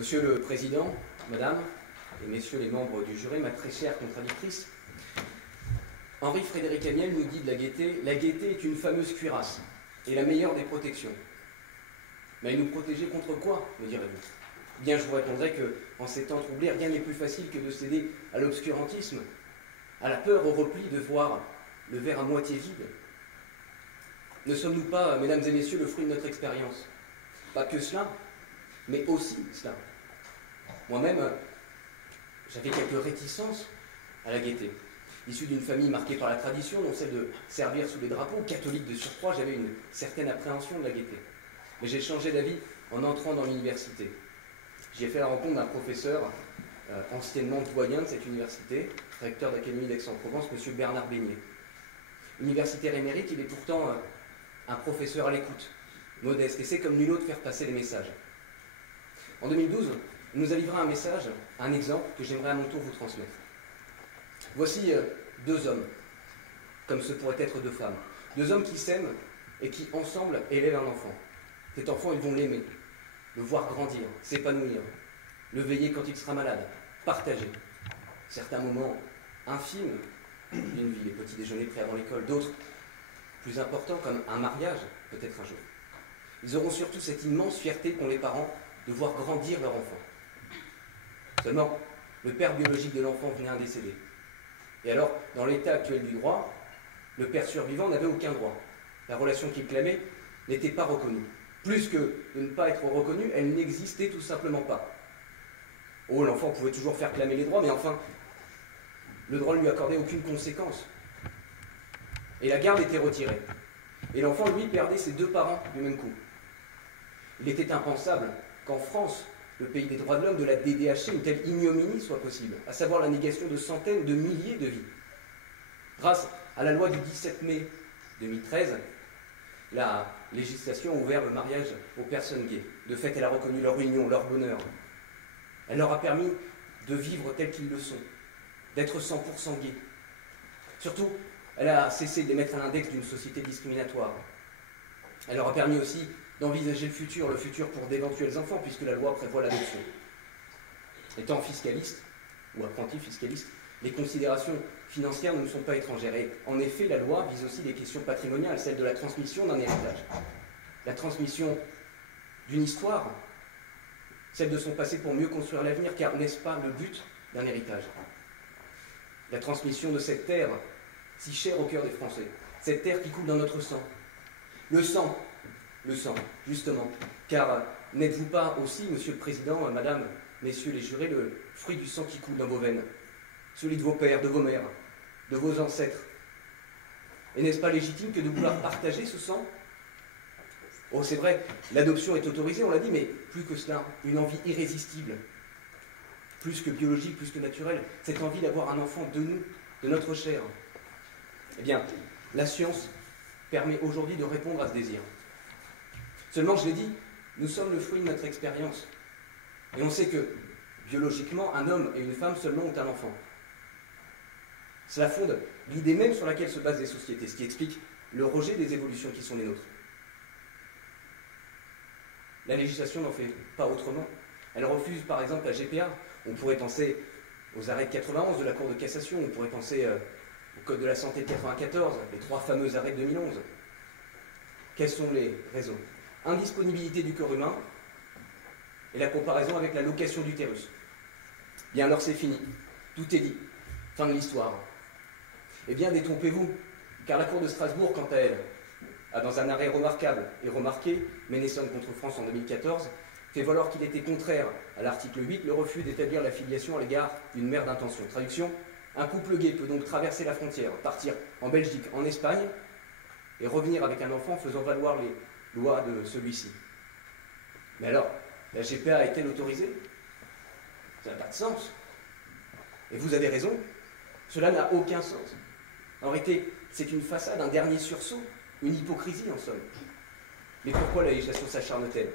Monsieur le Président, Madame et Messieurs les membres du jury, ma très chère contradictrice, Henri-Frédéric Amiel nous dit de la gaieté est une fameuse cuirasse et la meilleure des protections. Mais nous protéger contre quoi, me direz-vous? Bien, je vous répondrai qu'en ces temps troublés, rien n'est plus facile que de céder à l'obscurantisme, à la peur, au repli, de voir le verre à moitié vide. Ne sommes-nous pas, mesdames et messieurs, le fruit de notre expérience? Pas que cela, mais aussi cela. Moi-même, j'avais quelques réticences à la gaieté. Issu d'une famille marquée par la tradition, dont celle de servir sous les drapeaux, catholique de surcroît, j'avais une certaine appréhension de la gaieté. Mais j'ai changé d'avis en entrant dans l'université. J'y ai fait la rencontre d'un professeur, anciennement doyen de cette université, recteur d'Académie d'Aix-en-Provence, M. Bernard Beignet. Universitaire émérite, il est pourtant un professeur à l'écoute, modeste, et sait comme nul autre faire passer les messages. En 2012, il nous a livré un message, un exemple que j'aimerais à mon tour vous transmettre. Voici deux hommes, comme ce pourraient être deux femmes. Deux hommes qui s'aiment et qui, ensemble, élèvent un enfant. Cet enfant, ils vont l'aimer, le voir grandir, s'épanouir, le veiller quand il sera malade, partager certains moments infimes d'une vie, les petits déjeuners prêts avant l'école, d'autres plus importants comme un mariage, peut-être un jour. Ils auront surtout cette immense fierté qu'ont les parents de voir grandir leur enfant. Seulement, le père biologique de l'enfant venait à décéder. Et alors, dans l'état actuel du droit, le père survivant n'avait aucun droit. La relation qu'il clamait n'était pas reconnue. Plus que de ne pas être reconnue, elle n'existait tout simplement pas. Oh, l'enfant pouvait toujours faire clamer les droits, mais enfin, le droit ne lui accordait aucune conséquence. Et la garde était retirée. Et l'enfant, lui, perdait ses deux parents du même coup. Il était impensable qu'en France, le pays des droits de l'homme, de la DDHC, une telle ignominie soit possible, à savoir la négation de centaines de milliers de vies. Grâce à la loi du 17 mai 2013, la législation a ouvert le mariage aux personnes gays. De fait, elle a reconnu leur union, leur bonheur. Elle leur a permis de vivre tels qu'ils le sont, d'être 100% gays. Surtout, elle a cessé d'émettre à l'index d'une société discriminatoire. Elle leur a permis aussi d'envisager le futur pour d'éventuels enfants, puisque la loi prévoit l'adoption. Étant fiscaliste, ou apprenti fiscaliste, les considérations financières ne nous sont pas étrangères. Et en effet, la loi vise aussi des questions patrimoniales, celle de la transmission d'un héritage. La transmission d'une histoire, celle de son passé pour mieux construire l'avenir, car n'est-ce pas le but d'un héritage? La transmission de cette terre, si chère au cœur des Français, cette terre qui coule dans notre sang. Le sang, justement, car n'êtes-vous pas aussi, Monsieur le Président, Madame, Messieurs les jurés, le fruit du sang qui coule dans vos veines, celui de vos pères, de vos mères, de vos ancêtres? Et n'est-ce pas légitime que de vouloir partager ce sang? Oh, c'est vrai, l'adoption est autorisée, on l'a dit, mais plus que cela, une envie irrésistible, plus que biologique, plus que naturelle, cette envie d'avoir un enfant de nous, de notre chair. Eh bien, la science permet aujourd'hui de répondre à ce désir. Seulement, je l'ai dit, nous sommes le fruit de notre expérience. Et on sait que, biologiquement, un homme et une femme seulement ont un enfant. Cela fonde l'idée même sur laquelle se basent les sociétés, ce qui explique le rejet des évolutions qui sont les nôtres. La législation n'en fait pas autrement. Elle refuse, par exemple, la GPA. On pourrait penser aux arrêts de 91 de la Cour de cassation, on pourrait penser au Code de la santé de 94, les trois fameux arrêts de 2011. Quelles sont les raisons? Indisponibilité du corps humain et la comparaison avec la location d'utérus. Bien alors c'est fini, tout est dit, fin de l'histoire. Eh bien détrompez-vous, car la Cour de Strasbourg, quant à elle, a dans un arrêt remarquable et remarqué, Ménesson contre France en 2014, fait valoir qu'il était contraire à l'article 8, le refus d'établir la filiation à l'égard d'une mère d'intention. Traduction, un couple gay peut donc traverser la frontière, partir en Belgique, en Espagne, et revenir avec un enfant faisant valoir les lois de celui-ci. Mais alors, la GPA est-elle autorisée? Ça n'a pas de sens. Et vous avez raison, cela n'a aucun sens. En réalité, c'est une façade, un dernier sursaut, une hypocrisie en somme. Mais pourquoi la législation s'acharne-t-elle?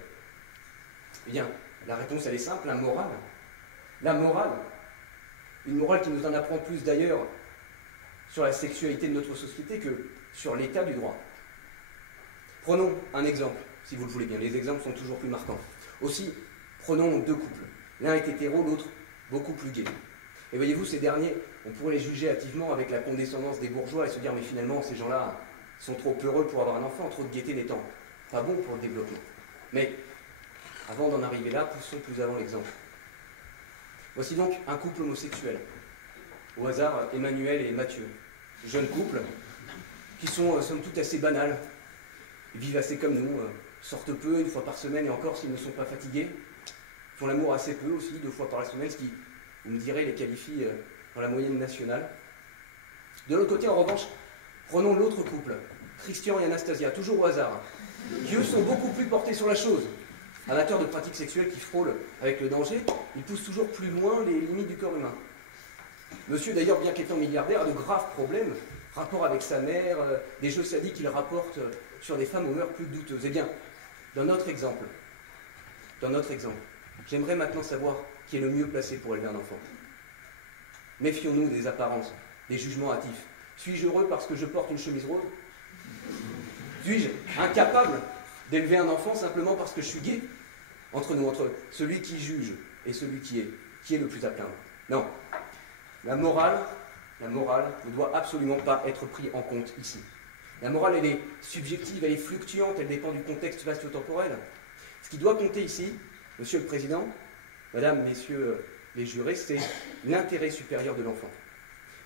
Eh bien, la réponse elle est simple, la morale. La morale. Une morale qui nous en apprend plus d'ailleurs sur la sexualité de notre société que sur l'état du droit. Prenons un exemple, si vous le voulez bien. Les exemples sont toujours plus marquants. Aussi, prenons deux couples. L'un est hétéro, l'autre beaucoup plus gay. Et voyez-vous, ces derniers, on pourrait les juger hâtivement avec la condescendance des bourgeois et se dire mais finalement, ces gens-là sont trop heureux pour avoir un enfant, trop de gaieté n'étant pas bon pour le développement. Mais avant d'en arriver là, poussons plus avant l'exemple. Voici donc un couple homosexuel. Au hasard, Emmanuel et Mathieu. Jeunes couples qui sont, somme toute, assez banals. Ils vivent assez comme nous, sortent peu, une fois par semaine, et encore s'ils ne sont pas fatigués. Font l'amour assez peu aussi, 2 fois par semaine, ce qui, vous me direz, les qualifie dans la moyenne nationale. De l'autre côté, en revanche, prenons l'autre couple, Christian et Anastasia, toujours au hasard, qui eux sont beaucoup plus portés sur la chose. Amateurs de pratiques sexuelles qui frôlent avec le danger, ils poussent toujours plus loin les limites du corps humain. Monsieur, d'ailleurs, bien qu'étant milliardaire, a de graves problèmes, rapport avec sa mère, des jeux sadiques qu'il rapporte sur des femmes aux mœurs plus douteuses. Eh bien, dans notre exemple, j'aimerais maintenant savoir qui est le mieux placé pour élever un enfant. Méfions-nous des apparences, des jugements hâtifs. Suis-je heureux parce que je porte une chemise rose? Suis-je incapable d'élever un enfant simplement parce que je suis gay? Entre celui qui juge et celui qui est le plus à plaindre? Non. La morale ne doit absolument pas être prise en compte ici. La morale, elle est subjective, elle est fluctuante, elle dépend du contexte spatio-temporel. Ce qui doit compter ici, Monsieur le Président, Madame, Messieurs les jurés, c'est l'intérêt supérieur de l'enfant.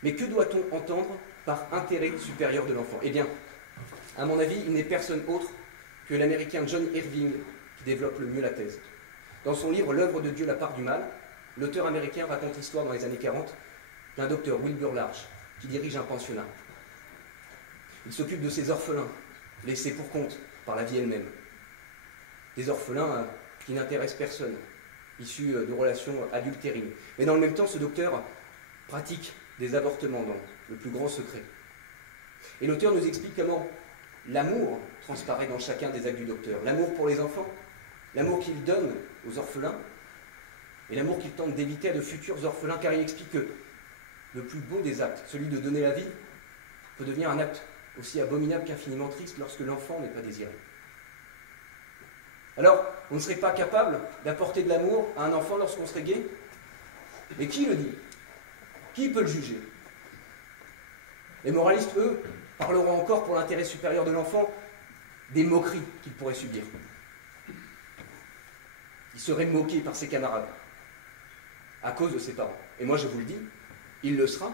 Mais que doit-on entendre par intérêt supérieur de l'enfant? Eh bien, à mon avis, il n'est personne autre que l'Américain John Irving qui développe le mieux la thèse. Dans son livre « L'œuvre de Dieu, la part du mal », l'auteur américain raconte l'histoire dans les années 40 d'un docteur, Wilbur Large, qui dirige un pensionnat. Il s'occupe de ces orphelins, laissés pour compte par la vie elle-même. Des orphelins qui n'intéressent personne, issus de relations adultérines. Mais dans le même temps, ce docteur pratique des avortements dans le plus grand secret. Et l'auteur nous explique comment l'amour transparaît dans chacun des actes du docteur. L'amour pour les enfants, l'amour qu'il donne aux orphelins, et l'amour qu'il tente d'éviter à de futurs orphelins, car il explique que le plus beau des actes, celui de donner la vie, peut devenir un acte aussi abominable qu'infiniment triste lorsque l'enfant n'est pas désiré. Alors, on ne serait pas capable d'apporter de l'amour à un enfant lorsqu'on serait gay? Mais qui le dit? Qui peut le juger? Les moralistes, eux, parleront encore pour l'intérêt supérieur de l'enfant des moqueries qu'il pourrait subir. Il serait moqué par ses camarades à cause de ses parents. Et moi, je vous le dis, il le sera.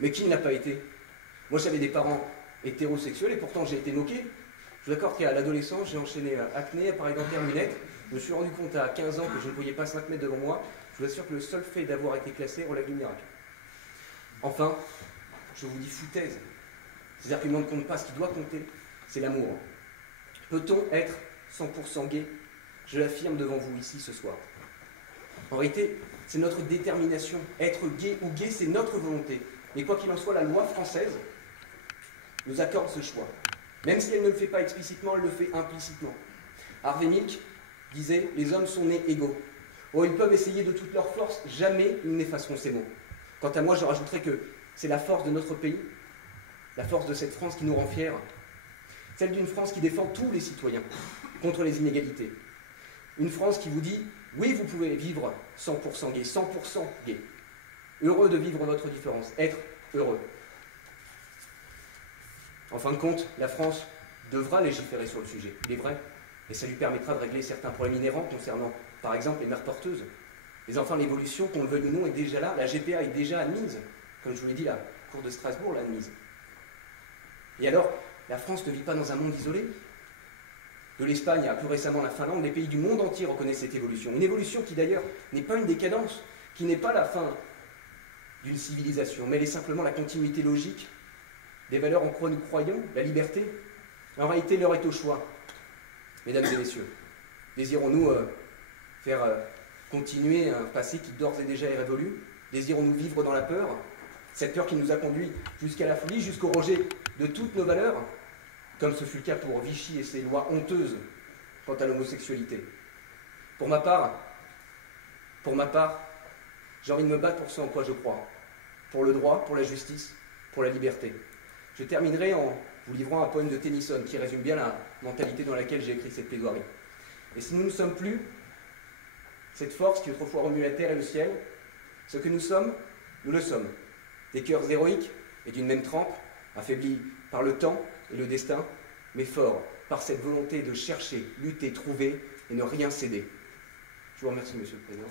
Mais qui n'a pas été? Moi, j'avais des parents hétérosexuels et pourtant j'ai été moqué. Je vous accorde qu'à l'adolescence, j'ai enchaîné acné, appareil dentaire, lunettes. Je me suis rendu compte à 15 ans que je ne voyais pas 5 mètres devant moi. Je vous assure que le seul fait d'avoir été classé relève du miracle. Enfin, je vous dis foutaise. C'est-à-dire qu'il ne compte pas, ce qui doit compter, c'est l'amour. Peut-on être 100% gay? Je l'affirme devant vous ici ce soir. En réalité, c'est notre détermination. Être gay ou gay, c'est notre volonté. Mais quoi qu'il en soit, la loi française nous accorde ce choix. Même si elle ne le fait pas explicitement, elle le fait implicitement. Harvey Milk disait « Les hommes sont nés égaux ». Oh, ils peuvent essayer de toute leur force, jamais ils n'effaceront ces mots. Quant à moi, je rajouterais que c'est la force de notre pays, la force de cette France qui nous rend fiers, celle d'une France qui défend tous les citoyens contre les inégalités. Une France qui vous dit « Oui, vous pouvez vivre 100% gay, 100% gay. Heureux de vivre votre différence, être heureux. » En fin de compte, la France devra légiférer sur le sujet, il est vrai, et ça lui permettra de régler certains problèmes inhérents concernant, par exemple, les mères porteuses. Mais enfin, l'évolution, qu'on le veuille ou non, est déjà là, la GPA est déjà admise, comme je vous l'ai dit, la Cour de Strasbourg l'a admise. Et alors, la France ne vit pas dans un monde isolé. De l'Espagne à plus récemment la Finlande, les pays du monde entier reconnaissent cette évolution. Une évolution qui d'ailleurs n'est pas une décadence, qui n'est pas la fin d'une civilisation, mais elle est simplement la continuité logique des valeurs en quoi nous croyons, la liberté. En réalité, l'heure est au choix. Mesdames et messieurs, désirons-nous faire continuer un passé qui d'ores et déjà est révolu? Désirons-nous vivre dans la peur? Cette peur qui nous a conduits jusqu'à la folie, jusqu'au rejet de toutes nos valeurs, comme ce fut le cas pour Vichy et ses lois honteuses quant à l'homosexualité. Pour ma part, j'ai envie de me battre pour ce en quoi je crois, pour le droit, pour la justice, pour la liberté. Je terminerai en vous livrant un poème de Tennyson qui résume bien la mentalité dans laquelle j'ai écrit cette plaidoirie. Et si nous ne sommes plus cette force qui autrefois remuait la terre et le ciel. Ce que nous sommes, nous le sommes. Des cœurs héroïques et d'une même trempe, affaiblis par le temps et le destin, mais forts par cette volonté de chercher, lutter, trouver et ne rien céder. Je vous remercie, Monsieur le Président.